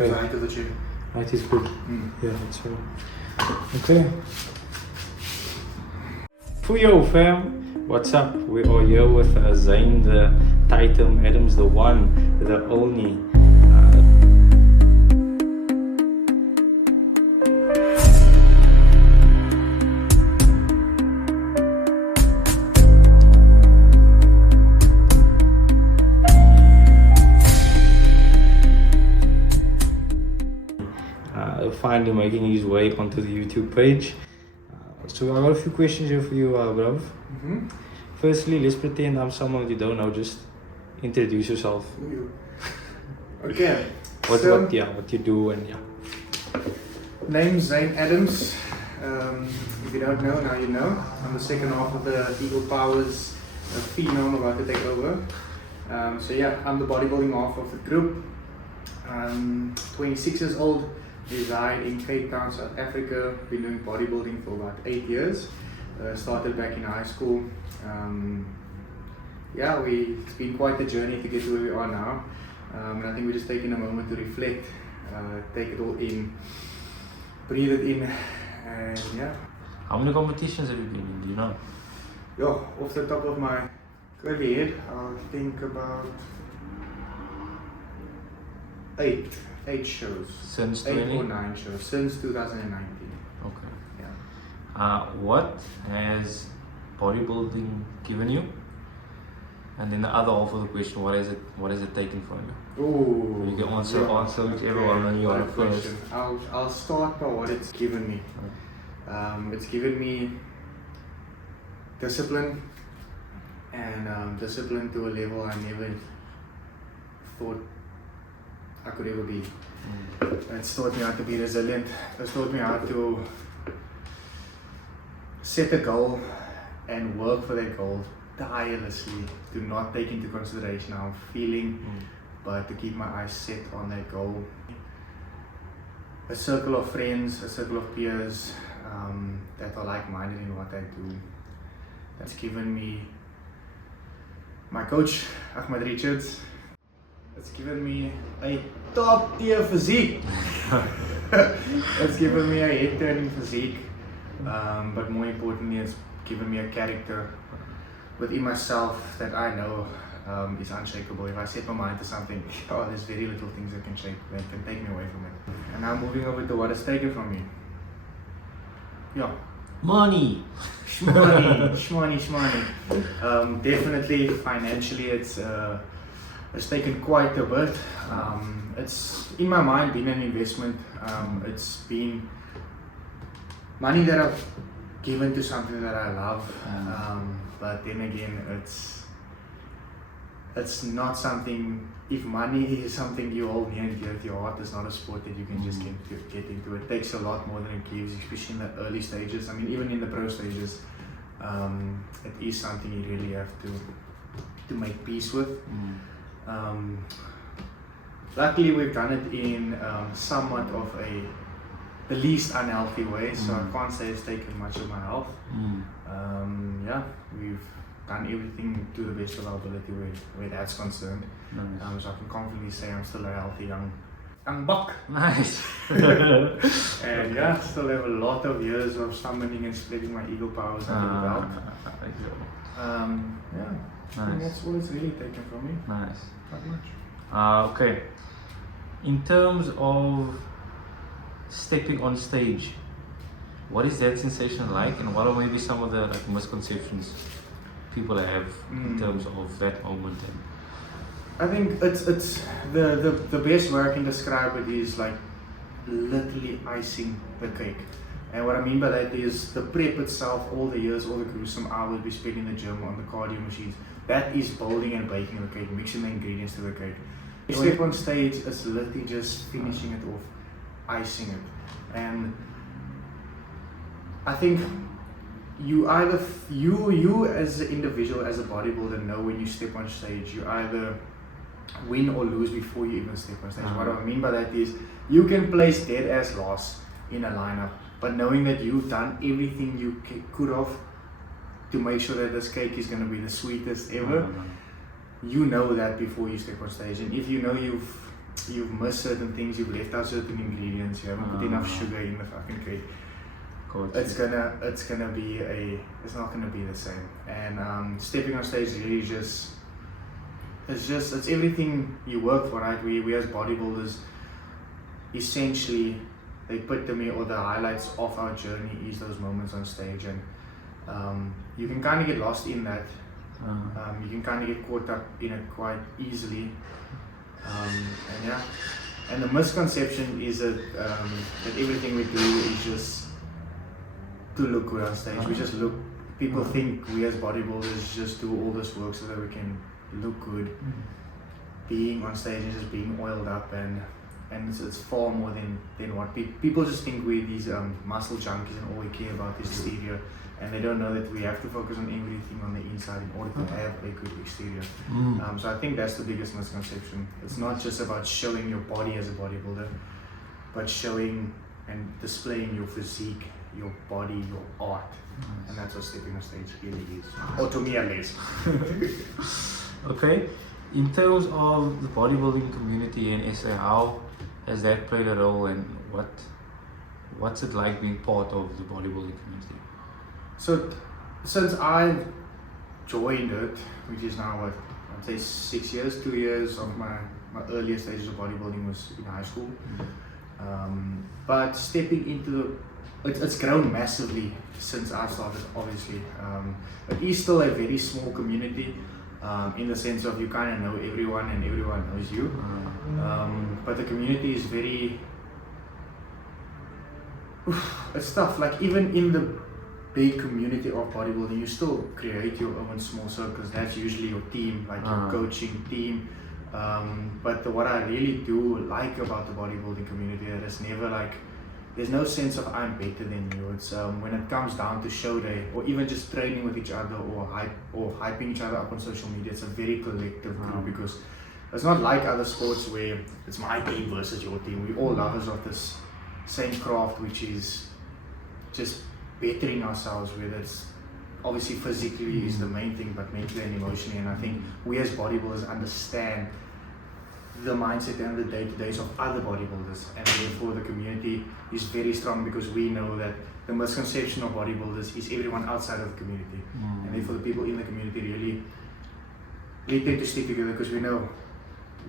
Okay. The height of the chair. Height is good. Yeah, that's right. Okay. Fuyo fam, what's up? We are here with Zayn, the Titan Adams, the one, the only. Finally making his way onto the YouTube page. So I got a few questions here for you, bruv. Firstly, let's pretend I'm someone you don't know. Just introduce yourself. Okay. What you do and yeah. Name's Zayn Adams. If you don't know, now you know. I'm the second half of the Eagle Powers phenom about to take over. So yeah, I'm the bodybuilding half of the group. 26 years old. Reside in Cape Town, South Africa. Been doing bodybuilding for about 8 years. Started back in high school. Yeah, it's been quite the journey to get to where we are now. And I think we're just taking a moment to reflect, take it all in, breathe it in, and yeah. How many competitions have you been in? Do you know? Yeah, off the top of my curly head, I think about 8 shows. Since 8 or 9 shows since 2019. Okay. Yeah. What has bodybuilding given you? And then the other half of the question, what has it taken from you? Ooh. You can answer whichever one on you are first. I'll start by what it's given me. It's given me discipline, and discipline to a level I never thought I could ever be. It's taught me how to be resilient. It's taught me how to set a goal and work for that goal tirelessly, to not take into consideration how I'm feeling, but to keep my eyes set on that goal. A circle of friends, a circle of peers that are like-minded in what I do. That's given me my coach, Ahmed Richards. It's given me a top tier physique. It's given me a head turning physique, but more importantly, it's given me a character within myself that I know is unshakable. If I set my mind to something, there's very little things that can take me away from it. And now moving over to what is taken from me. Yeah. Money. Shmoney. Definitely financially, it's taken quite a bit. It's in my mind been an investment. It's been money that I've given to something that I love. But then again, it's not something. If money is something you hold near and dear to your heart, it's not a sport that you can just get into. It takes a lot more than it gives, especially in the early stages. I mean, even in the pro stages, it is something you really have to make peace with. Luckily, we've done it in somewhat of the least unhealthy way, so I can't say it's taken much of my health. Yeah, we've done everything to the best of our ability where that's concerned. Nice. So I can confidently say I'm still a healthy young buck. Nice. And yeah, still have a lot of years of summoning and spreading my Eagle Powers under the belt. Yeah. Nice. I think that's what it's really taken from me. Nice. Not much. Okay. In terms of stepping on stage, what is that sensation like, and what are maybe some of the misconceptions people have in terms of that moment? I think it's the best way I can describe it is like literally icing the cake. And what I mean by that is the prep itself, all the years, all the gruesome hours we spend in the gym on the cardio machines, that is building and baking the cake, mixing the ingredients to the cake. You step on stage, it's literally just finishing it off, icing it. And I think you as an individual, as a bodybuilder, know when you step on stage, you either win or lose before you even step on stage. What I mean by that is you can place dead as last in a lineup, but knowing that you've done everything you could have to make sure that this cake is going to be the sweetest ever, you know that before you step on stage. And if you know you've you've missed certain things, you've left out certain ingredients, you haven't put enough sugar in the fucking cake. It's not gonna be the same. And stepping on stage really it's everything you work for, right? We as bodybuilders, essentially, the epitome or the highlights of our journey is those moments on stage, and you can kind of get lost in that. You can kind of get caught up in it quite easily. And the misconception is that everything we do is just to look good on stage. We just look. People think we as bodybuilders just do all this work so that we can look good. Being on stage and just being oiled up, and it's far more than what people just think we're these muscle junkies and all we care about is exterior, and they don't know that we have to focus on everything on the inside in order to have a good exterior. So I think that's the biggest misconception. It's not just about showing your body as a bodybuilder, but showing and displaying your physique, your body, your art. And that's what stepping on stage really is. Or to me at least. Okay, in terms of the bodybuilding community in SA, how has that played a role, and what's it like being part of the bodybuilding community? So since I've joined it, which is now what, I'd say 6 years, 2 years of my earliest stages of bodybuilding was in high school. But stepping into it's grown massively since I started, obviously. It is still a very small community, in the sense of you kind of know everyone and everyone knows you. But the community is very, it's tough. Like even in the big community of bodybuilding, you still create your own small circles. That's usually your team, like your coaching team. But what I really do like about the bodybuilding community, there's never like, there's no sense of I'm better than you. It's when it comes down to show day or even just training with each other or hyping each other up on social media, it's a very collective group, because it's not like other sports where it's my team versus your team. We're all lovers of this same craft, which is just bettering ourselves, whether it's obviously physically is the main thing, but mentally and emotionally. And I think we as bodybuilders understand the mindset and the day-to-days of other bodybuilders, and therefore the community is very strong, because we know that the misconception of bodybuilders is everyone outside of the community, and therefore the people in the community really tend to stick together, because we know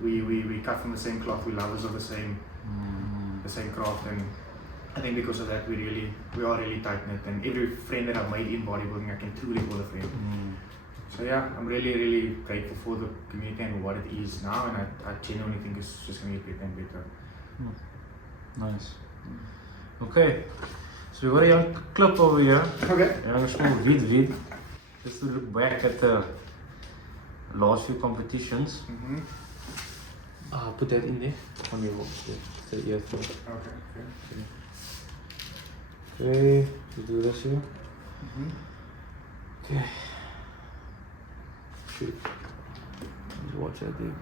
we cut from the same cloth, we lovers of the same craft. And I think because of that we are really tight-knit, and every friend that I've made in bodybuilding I can truly call a friend. So yeah, I'm really grateful for the community and what it is now, and I genuinely think it's just going to get better and better. Nice. Okay, so we've got a young clip over here. Okay. A young small vid. Just to look back at the last few competitions. Put that in there on your earphone. Okay, we do this here. Okay. Shoot. Just watch that dude.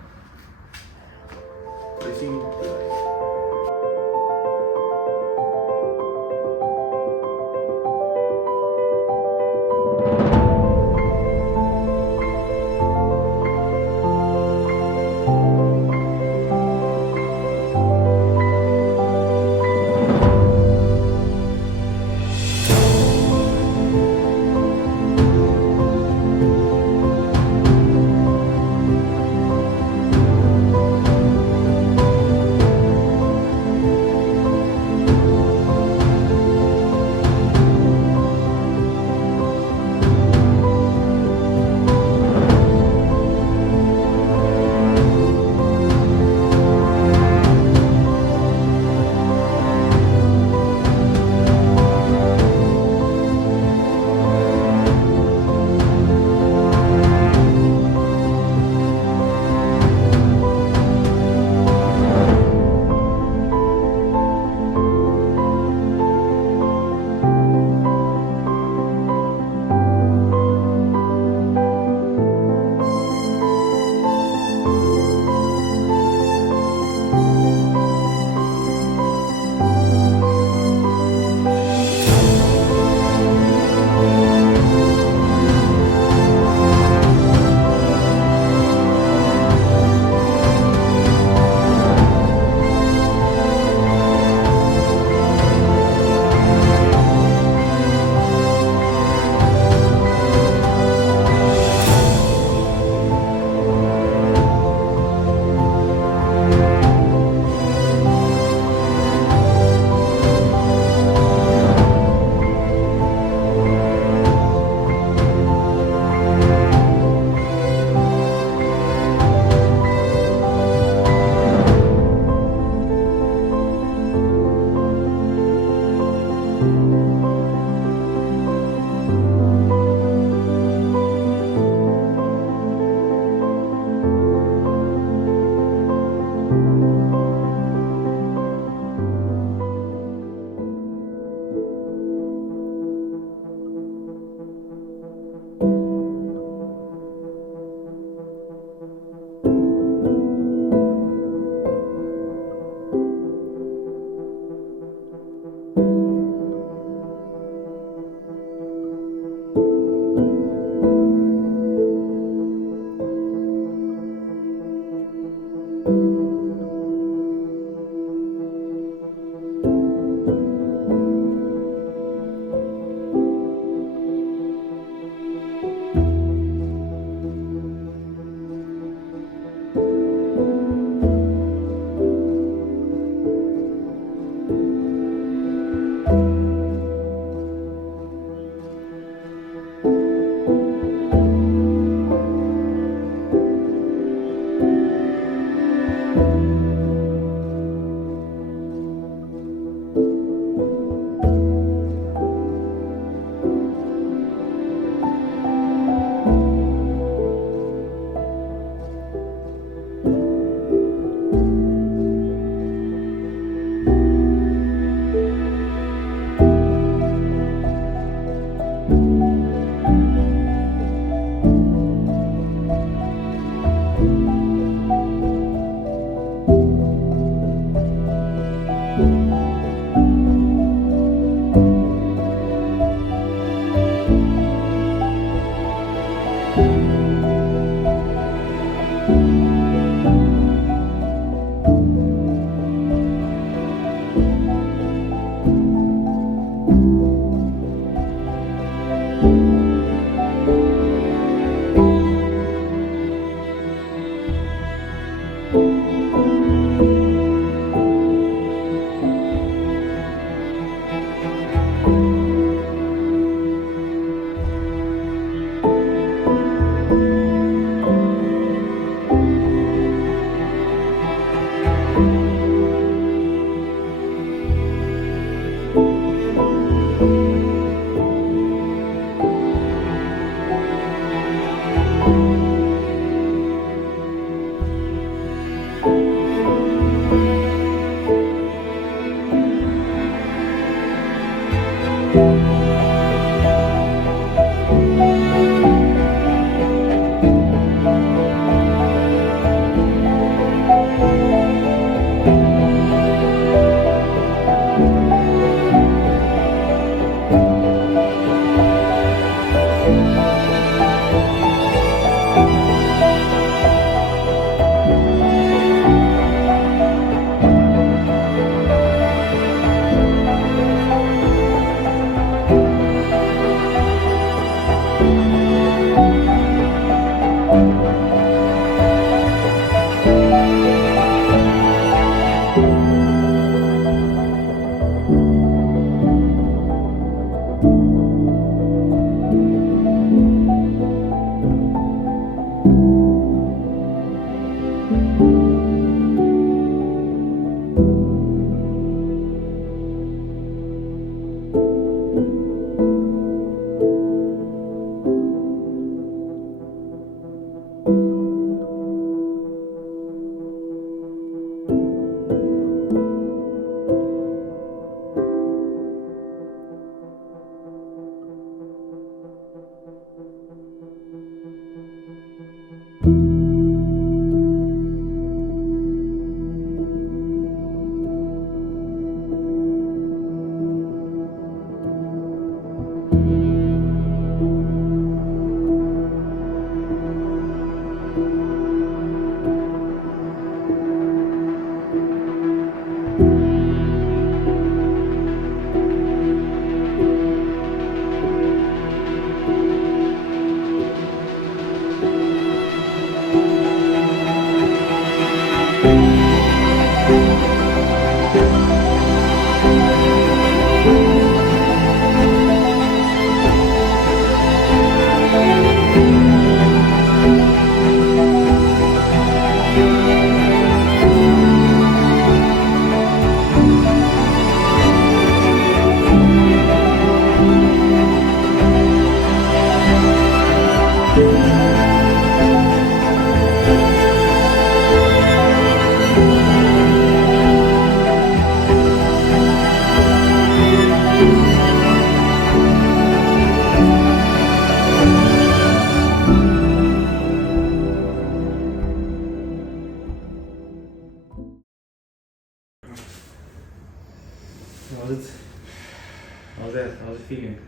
How's it feeling?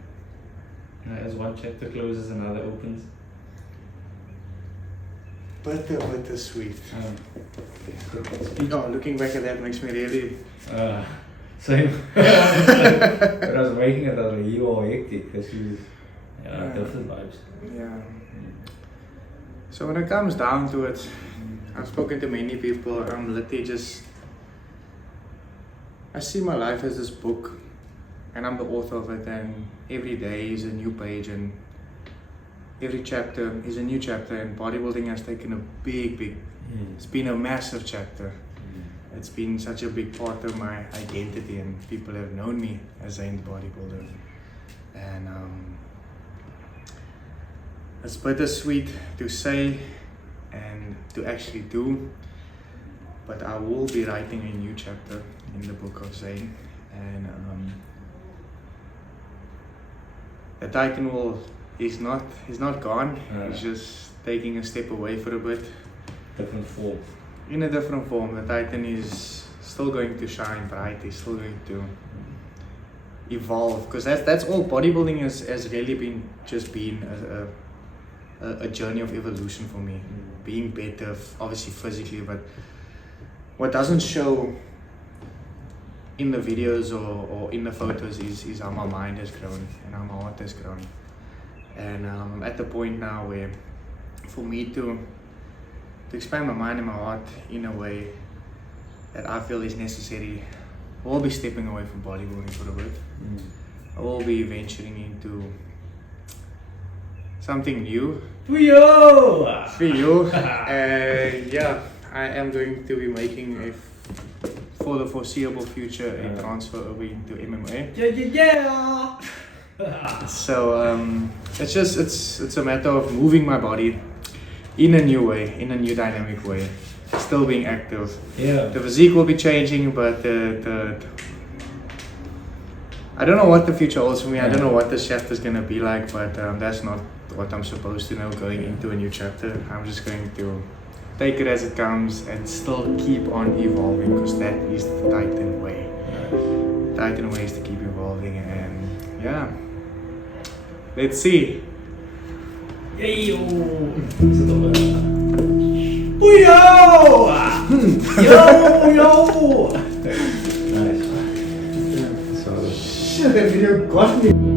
As one chapter closes, another opens. Bitter sweet. Oh, looking back at that makes me really... Same. But I was making it, I was like, you are hectic, because you different vibes. Yeah. So when it comes down to it, I've spoken to many people, I'm literally just... I see my life as this book, and I'm the author of it, and every day is a new page, and every chapter is a new chapter, and bodybuilding has taken a big, it's been a massive chapter. It's been such a big part of my identity, and people have known me as a bodybuilder. And it's bittersweet to say and to actually do, but I will be writing a new chapter in the book of Zane, and the Titan he's not gone. He's just taking a step away for a bit. Different form. In a different form. The Titan is still going to shine bright. He's still going to evolve, because that's all bodybuilding has really been, just been a journey of evolution for me. Being better, obviously physically, but what doesn't show in the videos or in the photos is how my mind has grown and how my heart has grown. And I'm at the point now where for me to expand my mind and my heart in a way that I feel is necessary, I will be stepping away from bodybuilding for a bit. I will be venturing into something new for you. And yeah, I am going to be making for the foreseeable future a transfer over into MMA. Yeah. So it's a matter of moving my body in a new way, in a new dynamic way, still being active. Yeah. The physique will be changing, but I don't know what the future holds for me. I don't know what the chapter is gonna be like, but that's not what I'm supposed to know going into a new chapter. I'm just going to take it as it comes and still keep on evolving, because that is the Titan way. Titan way is to keep evolving, and yeah, let's see. Yo! Yo! Nice. So, shit, that video got me.